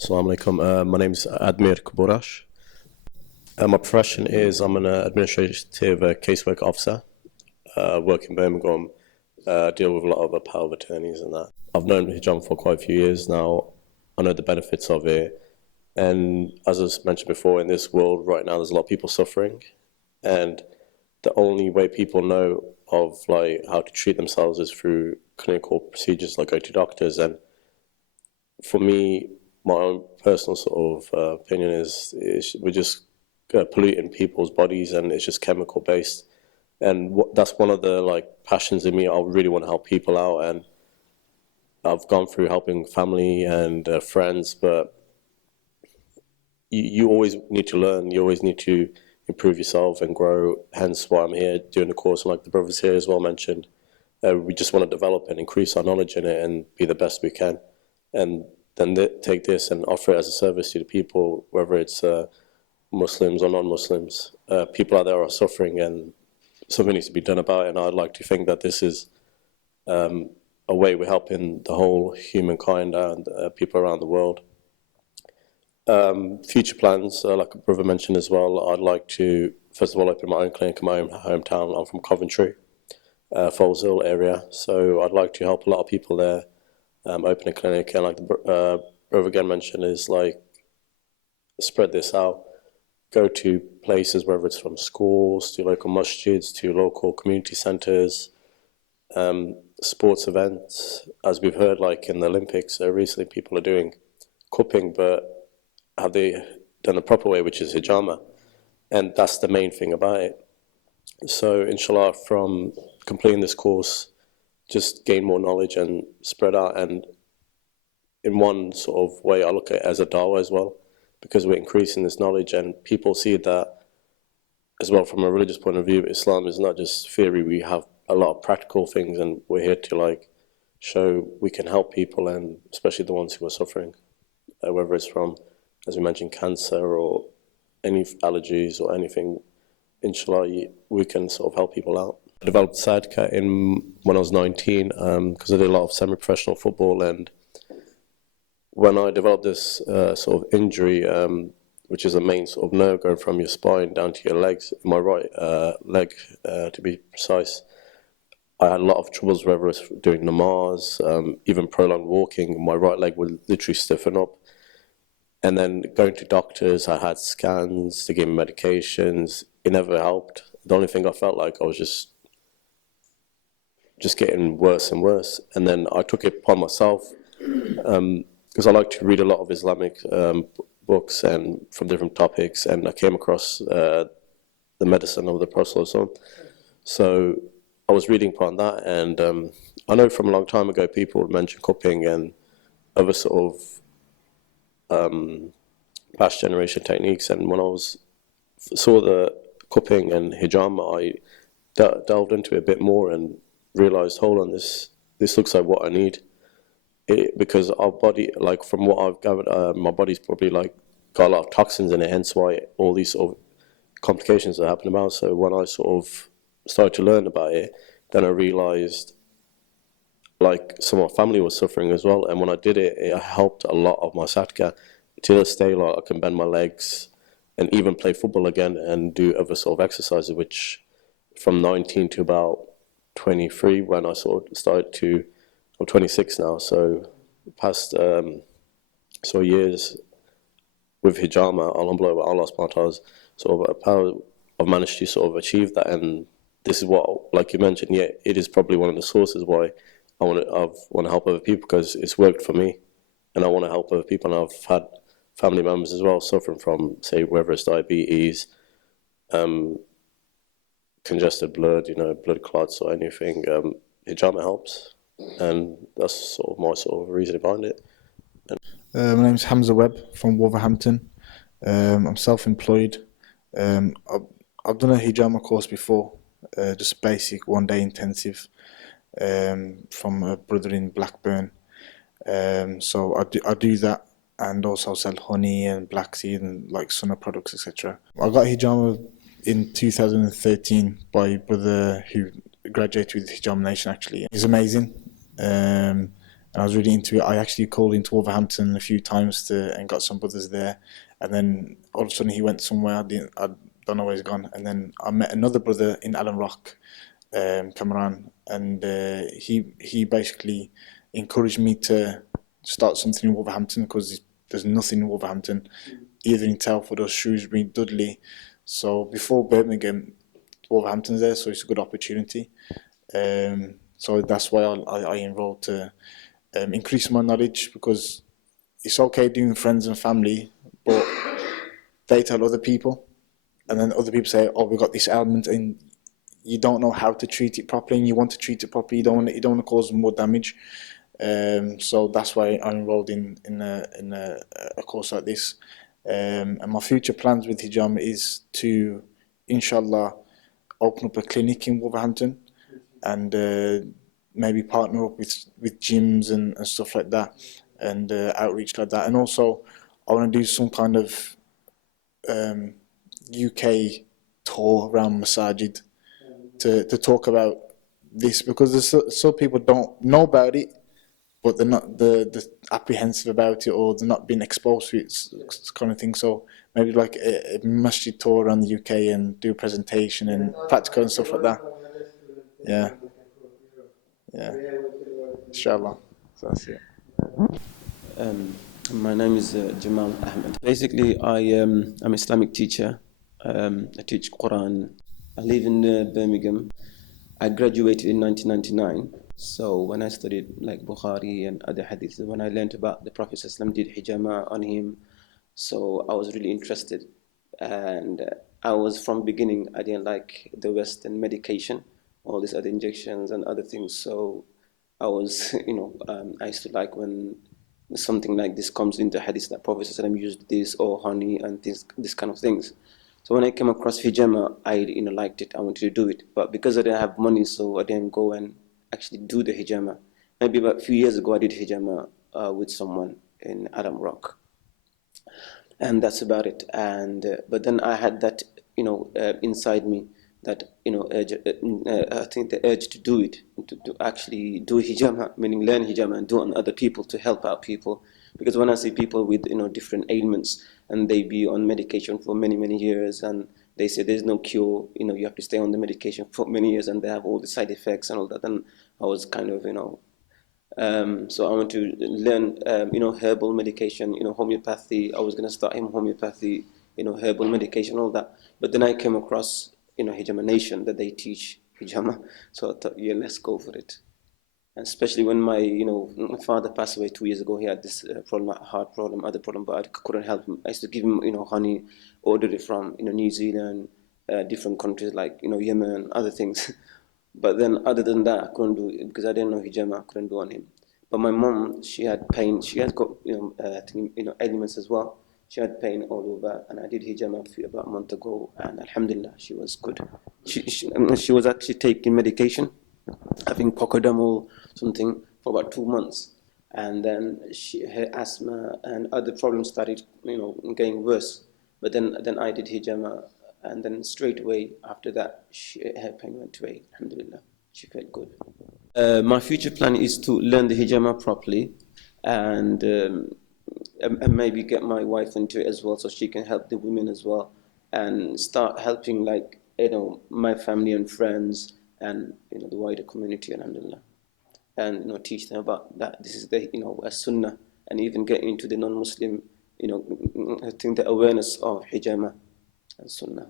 Assalamu alaikum. My name's Admir. My profession is I'm an administrative casework officer. Work in Birmingham, deal with a lot of power of attorneys and that. I've known Hijama for quite a few years now. I know the benefits of it. And as I mentioned before, in this world right now, there's a lot of people suffering. And the only way people know of like how to treat themselves is through clinical procedures, like go to doctors. And for me, my own personal sort of opinion is we're just polluting people's bodies, and it's just chemical based. And that's one of the like passions in me. I really want to help people out, and I've gone through helping family and friends, but you always need to learn. You always need to improve yourself and grow. Hence why I'm here doing the course, and like the brothers here as well mentioned, we just want to develop and increase our knowledge in it and be the best we can, and then take this and offer it as a service to the people, whether it's Muslims or non-Muslims. People out there are suffering, and something needs to be done about it. And I'd like to think that this is a way we're helping the whole humankind and people around the world. Future plans, like a brother mentioned as well, I'd like to, first of all, open my own clinic in my own hometown. I'm from Coventry, Falls Hill area, so I'd like to help a lot of people there, open a clinic, and like the brother again mentioned, is like spread this out, go to places, whether it's from schools to local masjids to local community centres, sports events. As we've heard, like in the Olympics recently, people are doing cupping, but have they done a proper way, which is hijama? And that's the main thing about it. So inshallah, from completing this course, just gain more knowledge and spread out. And in one sort of way, I look at it as a dawah as well, because we're increasing this knowledge, and people see that as well from a religious point of view. Islam is not just theory. We have a lot of practical things, and we're here to like show we can help people, and especially the ones who are suffering, whether it's from, as we mentioned, cancer or any allergies or anything. Inshallah, we can sort of help people out. I developed Sadka when I was 19 because I did a lot of semi-professional football, and when I developed this sort of injury, which is a main sort of nerve going from your spine down to your legs, my right leg to be precise, I had a lot of troubles, whether it's doing namaz, even prolonged walking. My right leg would literally stiffen up. And then going to doctors, I had scans to give me medications. It never helped. The only thing I felt like I was just getting worse and worse. And then I took it upon myself, because I like to read a lot of Islamic books and from different topics, and I came across the medicine of the Prophet. So I was reading upon that, and I know from a long time ago people would mention cupping and other sort of past generation techniques, and when I saw the cupping and hijama, I delved into it a bit more and realized, hold on, this looks like what I need. Because our body, like from what I've gathered, my body's probably like got a lot of toxins in it, hence why all these sort of complications are happening about. So when I sort of started to learn about it, then I realized like some of my family was suffering as well. And when I did it, it helped a lot of my satka. To this day, like I can bend my legs and even play football again and do other sort of exercises, which from 19 to about 23, when I sort of started to, I'm 26 now, so past years with hijama, alhamdulillah, Allah subhanahu wa ta'ala's sort of a power, I've managed to sort of achieve that. And this is what, like you mentioned, yeah, it is probably one of the sources why I want to help other people, because it's worked for me, and I want to help other people. And I've had family members as well suffering from, say, whether it's diabetes, congested blood, blood clots or anything. Hijama helps, and that's sort of my sort of reason behind it. My name's Hamza from Wolverhampton. I'm self-employed. I've done a hijama course before, just basic one-day intensive, from a brother in Blackburn. So I do that, and also sell honey and black seed and like Sunna products, etc. I got hijama in 2013 by a brother who graduated with Hijama Nation. Actually, he's amazing. and I was really into it. I actually called into Wolverhampton a few times and got some brothers there, and then all of a sudden he went somewhere. I don't know where he's gone. And then I met another brother in Allen Rock, Cameron, and he basically encouraged me to start something in Wolverhampton because there's nothing in Wolverhampton, either in Telford or Shrewsbury, Dudley. So before Birmingham, Wolverhampton's there, so it's a good opportunity. So that's why I enrolled to increase my knowledge, because it's okay doing friends and family, but they tell other people, and then other people say, "Oh, we got this ailment," and you don't know how to treat it properly, and you want to treat it properly. You don't want to cause more damage. So that's why I enrolled in a course like this. And my future plans with Hijama is to, inshallah, open up a clinic in Wolverhampton, and maybe partner up with gyms and stuff like that, and outreach like that. And also, I want to do some kind of UK tour around Masajid to talk about this, because there's some people don't know about it, but they're not the apprehensive about it, or they're not being exposed to it, kind of thing. So maybe like a masjid tour around the UK and do a presentation and practical and stuff like that. Yeah, yeah. Inshallah. So that's it. My name is Jamal Ahmed. Basically, I'm an Islamic teacher. I teach Quran. I live in Birmingham. I graduated in 1999. So when I studied like Bukhari and other hadiths, when I learned about the Prophet ﷺ, did hijama on him, so I was really interested. And I was from beginning, I didn't like the Western medication, all these other injections and other things. So I was, I used to like when something like this comes into hadith that Prophet ﷺ used this or honey and this kind of things. So when I came across hijama, I liked it. I wanted to do it, but because I didn't have money, so I didn't go and actually do the hijama. Maybe about a few years ago, I did hijama with someone in Adam Rock, and that's about it. And but then I had that inside me, that urge, I think the urge to do it, to actually do hijama, meaning learn hijama and do it on other people to help out people. Because when I see people with different ailments and they be on medication for many years, and they say there's no cure, you have to stay on the medication for many years, and they have all the side effects and all that, and I was kind of so I want to learn herbal medication, homeopathy. I was going to start homeopathy, herbal medication, all that. But then I came across Hijama Nation, that they teach hijama, so I thought, yeah, let's go for it. And especially when my father passed away 2 years ago, he had this problem, heart problem, other problem, but I couldn't help him. I used to give him honey, ordered it from New Zealand, different countries like Yemen, other things. But then other than that, I couldn't do it because I didn't know hijama. I couldn't do on him. But my mom, she had pain. She had got ailments as well. She had pain all over, and I did hijama about a month ago, and alhamdulillah, she was good. She was actually taking medication, having Pocodamol something for about 2 months, and then her asthma and other problems started getting worse. But then I did hijama, and then straight away after that her pain went away, alhamdulillah. She felt good. My future plan is to learn the hijama properly, and maybe get my wife into it as well, so she can help the women as well, and start helping my family and friends and the wider community, alhamdulillah, and teach them about that this is the a sunnah, and even get into the non-Muslim I think the awareness of hijama and sunnah.